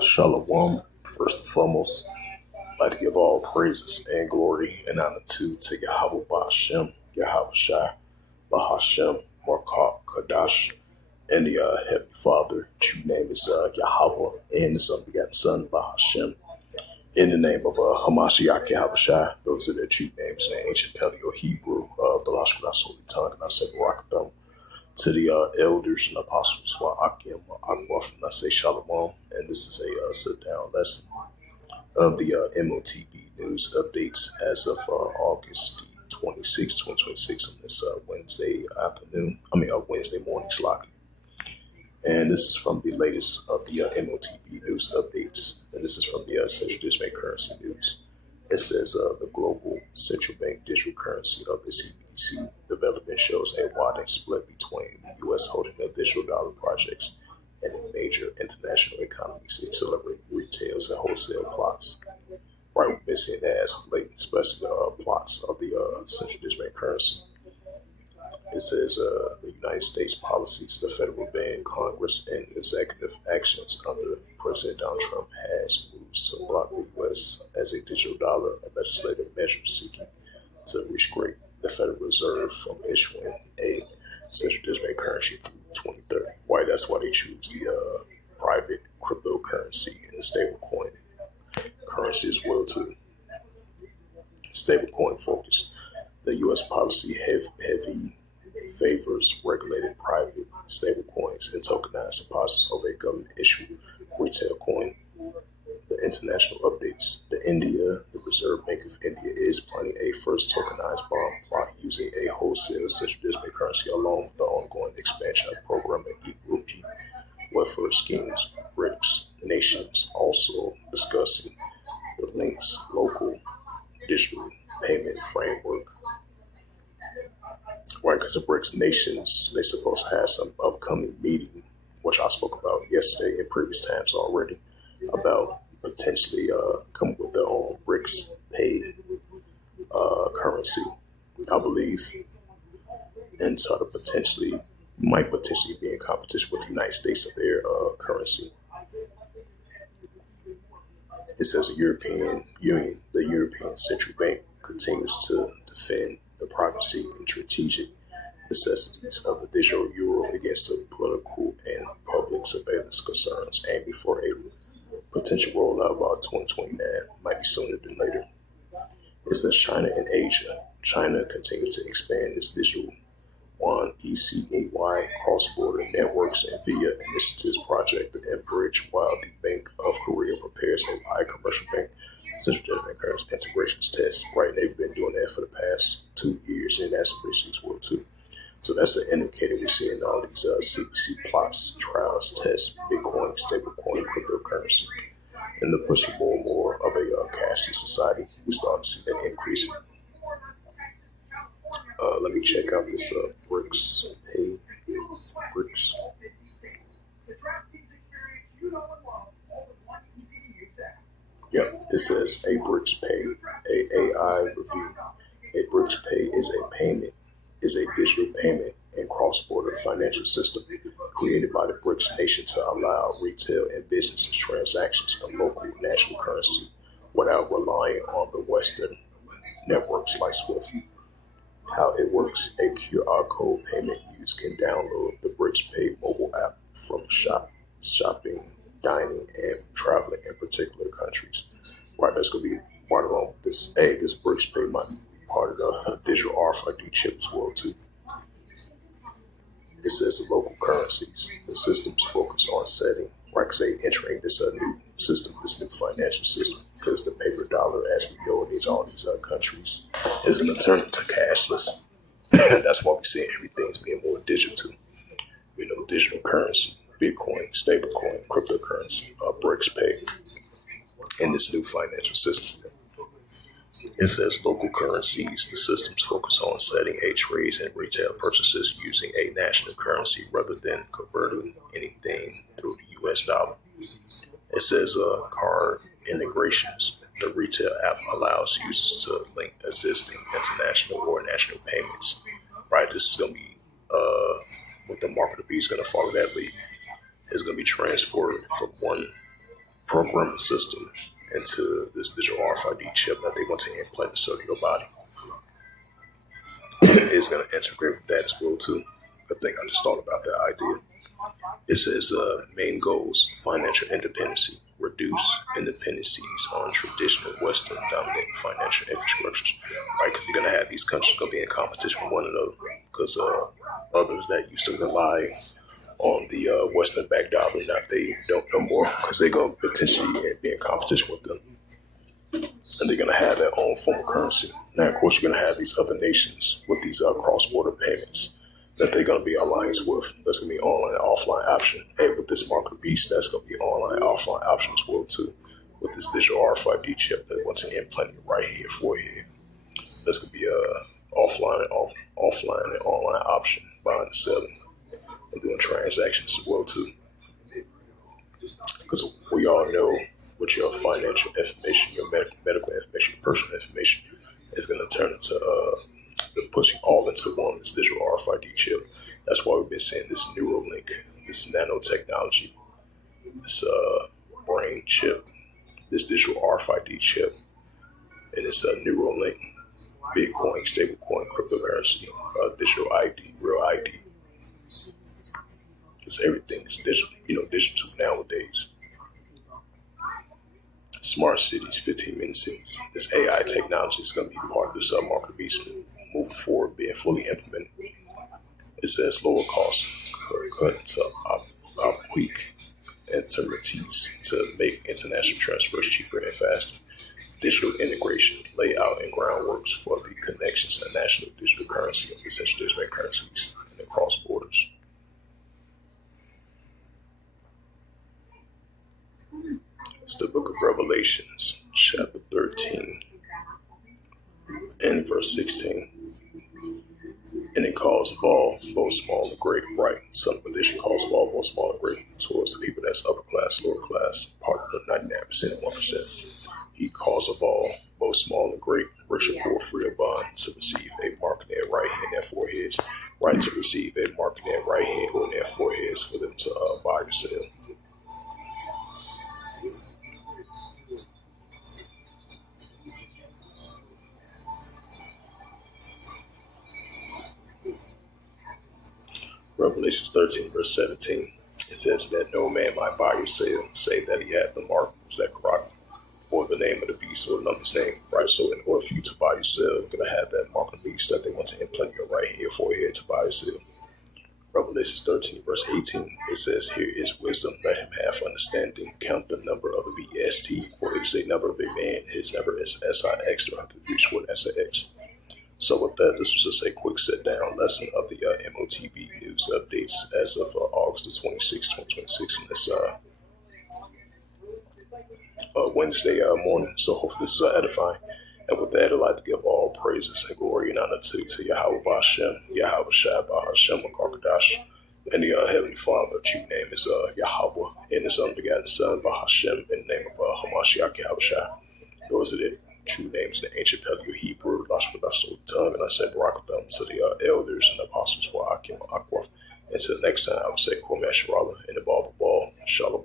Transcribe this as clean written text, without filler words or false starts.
Shalom. First and foremost, I'd like to give all praises and glory and honor to Yahweh Ba'Shem, Yahweh Shai, Bahashem, Markah, Kadash, and the Heavenly Father. True name is Yahweh, and His unbegotten Son, Bahashem. In the name of Hamashiach Yahweh Shai, those are their true names in the ancient Paleo Hebrew, the Lashkadas Holy Tongue, and I said Barakatham. To the elders and apostles, Akim, Akbar, and I say Shalom, and this is a sit-down lesson of the M.O.T.B news updates as of August the 26th, 2026 on this Wednesday afternoon, Wednesday morning, Slocky. And this is from the latest of the M.O.T.B news updates, and this is from the Central Digital Bank Currency News. It says the global central bank digital currency of the CBDC development shows a widening split between the U.S. holding of digital dollar projects and the major international economies accelerating retails and wholesale plots. Right, we've been seeing that as of late, especially the plots of the central digital bank currency. It says the United States policies, the federal bank, Congress, and executive actions under President Donald Trump has moves to block the U.S. as a digital dollar and legislative measures seeking to restrict the Federal Reserve from issuing a central digital bank currency through 2030. Why? That's why they choose the private cryptocurrency and the stablecoin currency as well too. Stablecoin focus. The U.S. policy heavy favors regulated private stablecoins and tokenized deposits over a government-issued retail coin. The international updates. The Reserve Bank of India is planning a first tokenized bond plot using a wholesale central digital currency along with the ongoing expansion of programming e-rupee welfare schemes. BRICS nations also discussing the links local digital payment framework. Right, because the BRICS nations, they supposed to have some upcoming meeting, which I spoke about yesterday in previous times already, about potentially coming with their own BRICS pay currency, I believe, and sort of might potentially be in competition with the United States of their currency. It says the European Union, the European Central Bank, continues to defend the privacy and strategic necessities of the digital euro against the political and public surveillance concerns, aiming for a potential rollout by 2029, might be sooner than later. It says China and Asia. China continues to expand its digital yuan ECAY cross-border networks and via initiatives project the M-Bridge, while the Bank of Korea prepares a commercial bank central bank integrations test. Right, they've been doing that for the past 2 years, and that's recently as well too. So that's an indicator we're seeing all these CBC plots, trials, tests, Bitcoin, stablecoin, cryptocurrency, and the pushing more and more of a cashless society. We're starting to see that increase. Let me check out this BRICS pay. BRICS. Yeah, it says a BRICS pay, a AI review. A BRICS pay is a digital payment and cross-border financial system created by the BRICS nation to allow retail and business transactions in local national currency without relying on the Western networks like SWIFT. How it works: a QR code payment users can download the BRICS Pay mobile app from shopping, dining, and traveling in particular countries. Right, that's going to be right along with this. This BRICS Pay might be part of the digital RFID chip as well too. It says the local currencies. The systems focus on setting, right, because they entering this new system, this new financial system, because the paper dollar, as we know, in all these countries, is going to turn into cashless. That's why we see everything's being more digital. Digital currency, Bitcoin, stablecoin, cryptocurrency, BRICS Pay, in this new financial system. It says local currencies. The systems focus on setting a trades and retail purchases using a national currency rather than converting anything through the U.S. dollar. It says card integrations. The retail app allows users to link existing international or national payments. Right, this is going to be what the market of B is going to follow that lead. is going to be transferred from one programming system into this digital RFID chip that they want to implant inside of your body. It's going to integrate with that as well too. I think I just thought about that idea. It says main goals: financial independence, reduce dependencies on traditional Western dominant financial infrastructures. Right, because you're going to have these countries going to be in competition with one another because others that used to rely on the Western backed dollar, now they don't no more because they're going to potentially be in competition with them, and they're going to have their own form of currency. Now, of course, you're going to have these other nations with these cross-border payments that they're going to be alliance with. That's going to be online and offline option. And with this market beast, that's going to be online and offline option as well too. With this digital RFID chip that wants to implant your right here, forehead. That's going to be offline and online option, buying and selling and doing transactions as well too. Because we all know what your financial information, your medical information, your personal information is going to turn into pushing all into one, this digital RFID chip. That's why we've been seeing this Neuralink, this nanotechnology, this brain chip, this digital RFID chip, and this Neuralink, Bitcoin, stablecoin, cryptocurrency, digital ID, real ID. Because everything is digital, digital nowadays. Smart cities, 15-minute cities. This AI technology is going to be part of this market beast moving forward, being fully implemented. It says lower costs, cut to quick intermediaries to make international transfers cheaper and faster. Digital integration, layout, and groundworks for the connections and national digital currency of essential digital currencies and across borders. It's the book of Revelations, chapter 13, and verse 16. And it calls of all, both small and great, right? Some edition calls of all, both small and great, towards the people that's upper class, lower class, part of the 99% and 1%. He calls of all, both small and great, rich or poor, free or bond, to receive a mark in their right hand and their foreheads, right to receive a mark in their right hand or in their foreheads for them to buy or sell. Revelation 13, verse 17. It says that no man might buy or sell, save that he had the mark, Zechariah, or the name of the beast, or the number's name. Right? So in order for you to buy or sell, you're going to have that mark of the beast that they want to implant your right hand, forehead to buy or sell. Revelation 13, verse 18. It says, here is wisdom, let him have understanding. Count the number of the BST, for it is a number of a man. His number is SIX, 300 SIX. So with that, this was just a quick sit-down lesson of the M.O.T.B news updates as of August the 26th, 2026 on this Wednesday morning. So hopefully this is edifying. And with that, I'd like to give all praises and glory and honor to Yahweh Bashem, Yahweh Shai Bahashem, Makarkadash, and the Heavenly Father. Chief name is Yahweh, and His unbegotten Son, Bahashem, in the name of Hamashiach Yahweh Shai. Those are the true names in the ancient Paleo Hebrew, Lashmadash tongue, and I said Barakatham to the elders and apostles for Akim Akwarf. Until next time, I would say Kwame Sharala in the Ball, Shalom.